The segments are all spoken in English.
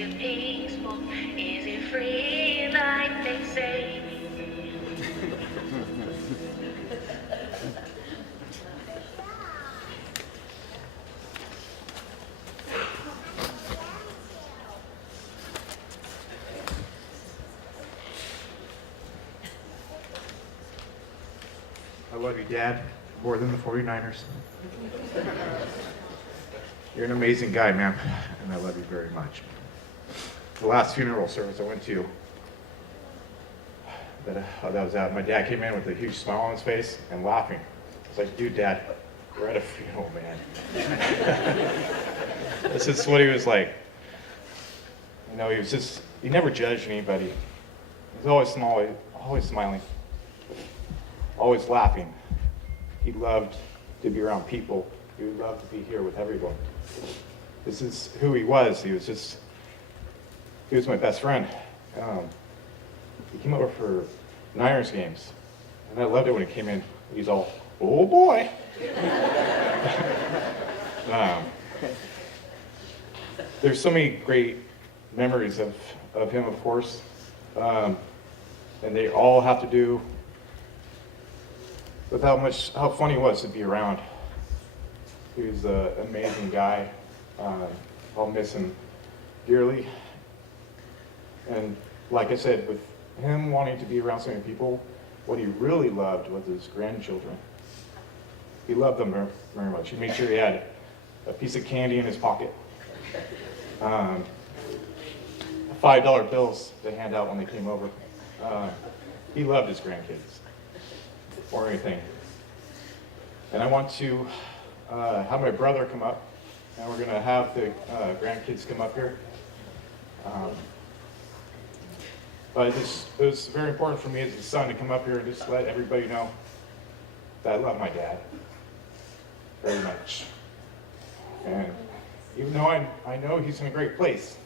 it peaceful? Is it free like they say? I love you, Dad, more than the 49ers. You're an amazing guy, man, and I love you very much. The last funeral service I went to, that was at, my dad came in with a huge smile on his face and laughing. I was like, dude, Dad, we're at a funeral, man. This is what he was like. You know, he never judged anybody. He was always small, always smiling, always laughing. He loved to be around people. He loved to be here with everyone. This is who he was. He was my best friend. He came over for Niners games, and I loved it when he came in. He's all, oh boy. There's so many great memories of him, of course, and they all have to do with how funny he was to be around. He was an amazing guy. I'll miss him dearly. And like I said, with him wanting to be around so many people, what he really loved was his grandchildren. He loved them very, very much. He made sure he had a piece of candy in his pocket. $5 bills to hand out when they came over. He loved his grandkids or anything. And I want to have my brother come up, and we're going to have the grandkids come up here. But it was very important for me as a son to come up here and just let everybody know that I love my dad very much. And even though I know he's in a great place,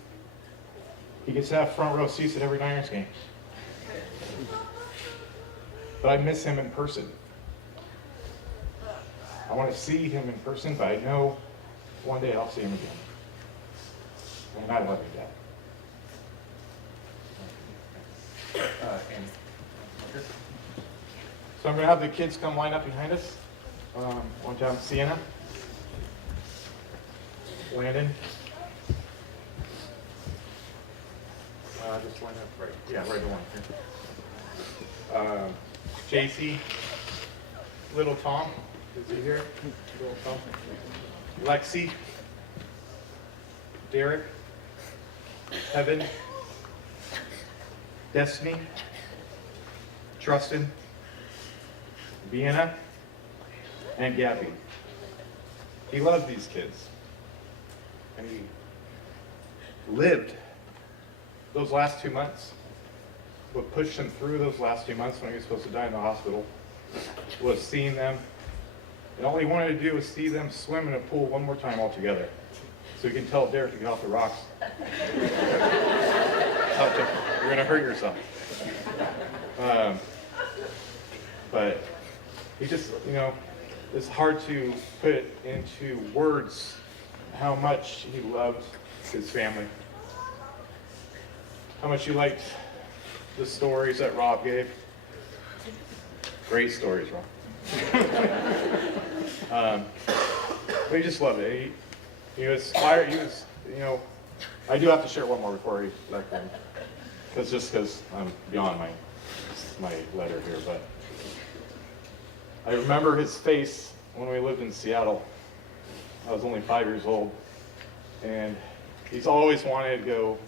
he gets to have front row seats at every Niners game. But I miss him in person. I want to see him in person, but I know one day I'll see him again. And I love you, Dad. So I'm going to have the kids come line up behind us. One time, Sienna, Landon. Just line up right. Yeah, right along here. JC, little Tom. Is he here? Little Tom. Lexi, Derek, Evan, Destiny, Trustin, Vienna, and Gabby. He loved these kids. And he lived those last 2 months. What pushed him through those last 2 months when he was supposed to die in the hospital was seeing them. And all he wanted to do was see them swim in a pool one more time all together. So he can tell Derek to get off the rocks. You're going to hurt yourself. But he just, it's hard to put into words how much he loved his family. How much he liked the stories that Rob gave. Great stories, Rob. But he just loved it. He was fired. He was, I do have to share one more before he left him. Because I'm beyond my letter here, but I remember his face when we lived in Seattle. I was only 5 years old, and he's always wanted to go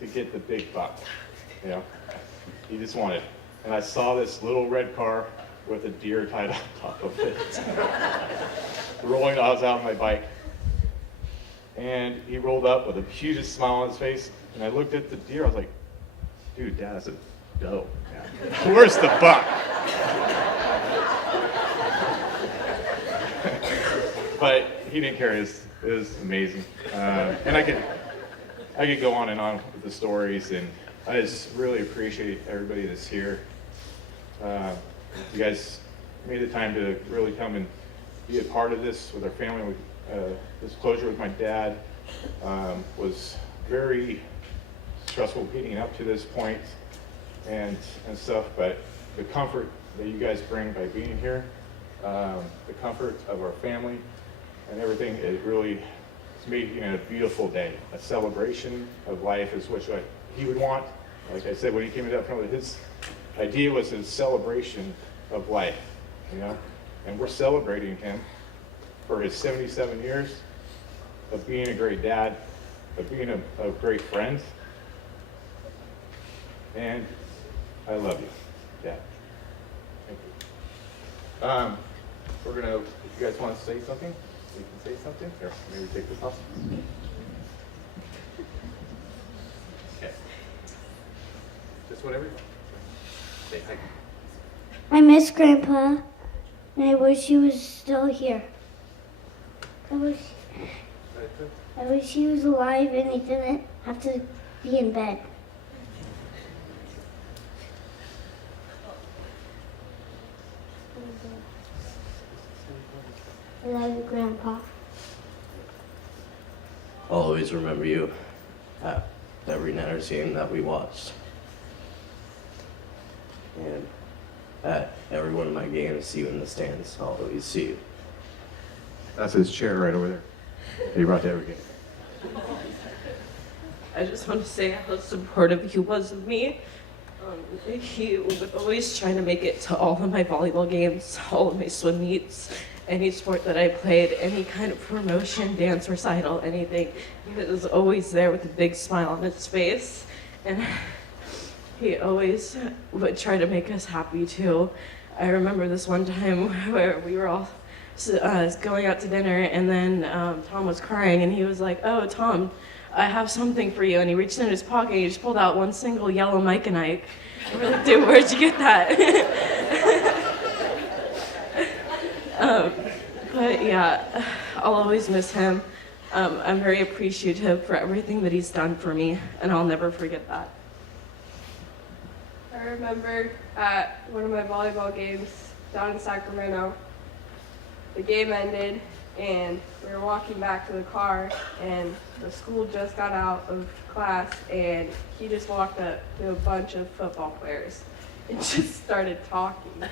to get the big buck, He just wanted. And I saw this little red car with a deer tied on top of it, rolling. I was out on my bike, and he rolled up with the hugest smile on his face, and I looked at the deer. I was like, dude, Dad, that's a doe. Yeah. Where's the buck? But he didn't care. It was amazing. And I could go on and on with the stories, and I just really appreciate everybody that's here. You guys made the time to really come and be a part of this with our family. This closure with my dad was very stressful getting up to this point and stuff, but the comfort that you guys bring by being here, the comfort of our family and everything, it really is making it a beautiful day. A celebration of life is what he would want. Like I said, when he came up front with his idea was a celebration of life, you know? And we're celebrating him for his 77 years of being a great dad, of being a great friend. And I love you, Dad. Thank you. We're gonna, if you guys want to say something, you can say something. Here, maybe take this off. Okay. Just whatever you want. Say hi. I miss Grandpa, and I wish he was still here. I wish he was alive and he didn't have to be in bed. I love you, Grandpa. I'll always remember you at every Niners game that we watched. And at every one of my games, see you in the stands, I'll always see you. That's his chair right over there. He brought to every game. I just want to say how supportive he was of me. He would always try to make it to all of my volleyball games, all of my swim meets, any sport that I played, any kind of promotion, dance recital, anything. He was always there with a big smile on his face. And he always would try to make us happy too. I remember this one time where we were all going out to dinner, and then Tom was crying, and he was like, "Oh, Tom, I have something for you." And he reached in his pocket, and he just pulled out one single yellow Mike and Ike. And we're like, "Dude, where'd you get that?" But yeah, I'll always miss him. I'm very appreciative for everything that he's done for me, and I'll never forget that. I remember at one of my volleyball games down in Sacramento, the game ended and we were walking back to the car and the school just got out of class and he just walked up to a bunch of football players and just started talking.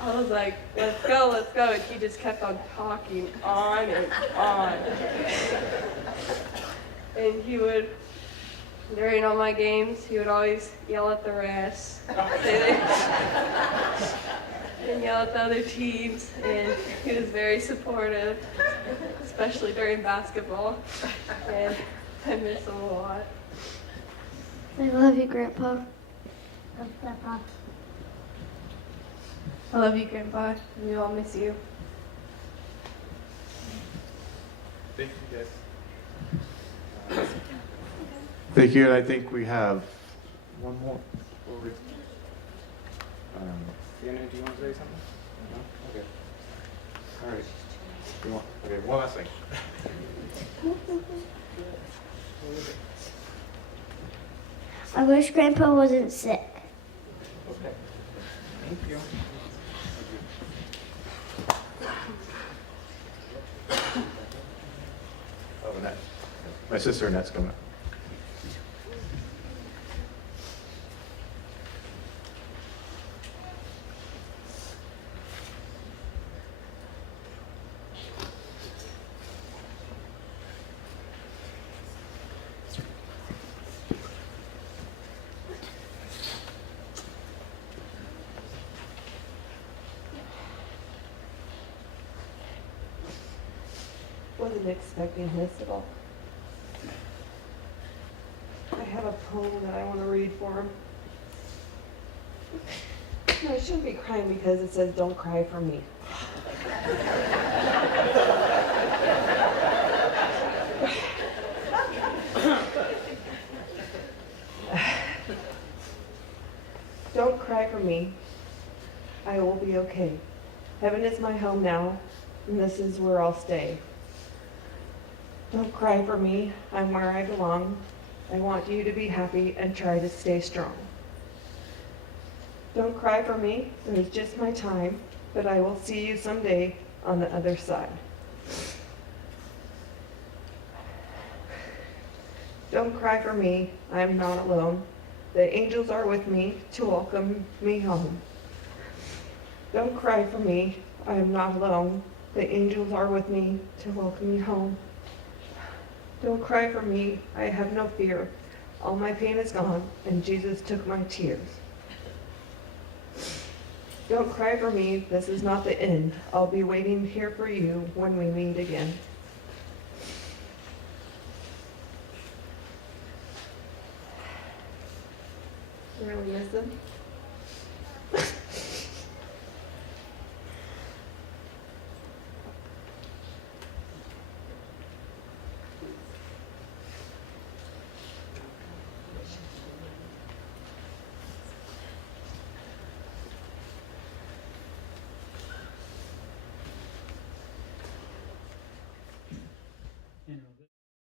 I was like, let's go, and he just kept on talking on and on. And he would, during all my games, he would always yell at the refs and yell at the other teams, and he was very supportive, especially during basketball, and I miss him a lot. I love you, Grandpa. Love Grandpa. I love you, Grandpa, and we all miss you. Thank you, guys. Thank you, and I think we have one more. Anna, do you want to say something? No? Okay. All right. Okay, one last thing. I wish Grandpa wasn't sick. Okay. Thank you. Oh, Annette. My sister Annette's coming up. Wasn't expecting this at all. I have a poem that I want to read for him. No, I shouldn't be crying because it says, "Don't cry for me." Don't cry for me. I will be okay. Heaven is my home now, and this is where I'll stay. Don't cry for me. I'm where I belong. I want you to be happy and try to stay strong. Don't cry for me. It was just my time, but I will see you someday on the other side. Don't cry for me, I am not alone. The angels are with me to welcome me home. Don't cry for me, I am not alone. The angels are with me to welcome me home. Don't cry for me, I have no fear. All my pain is gone, and Jesus took my tears. Don't cry for me, this is not the end. I'll be waiting here for you when we meet again. You really miss him?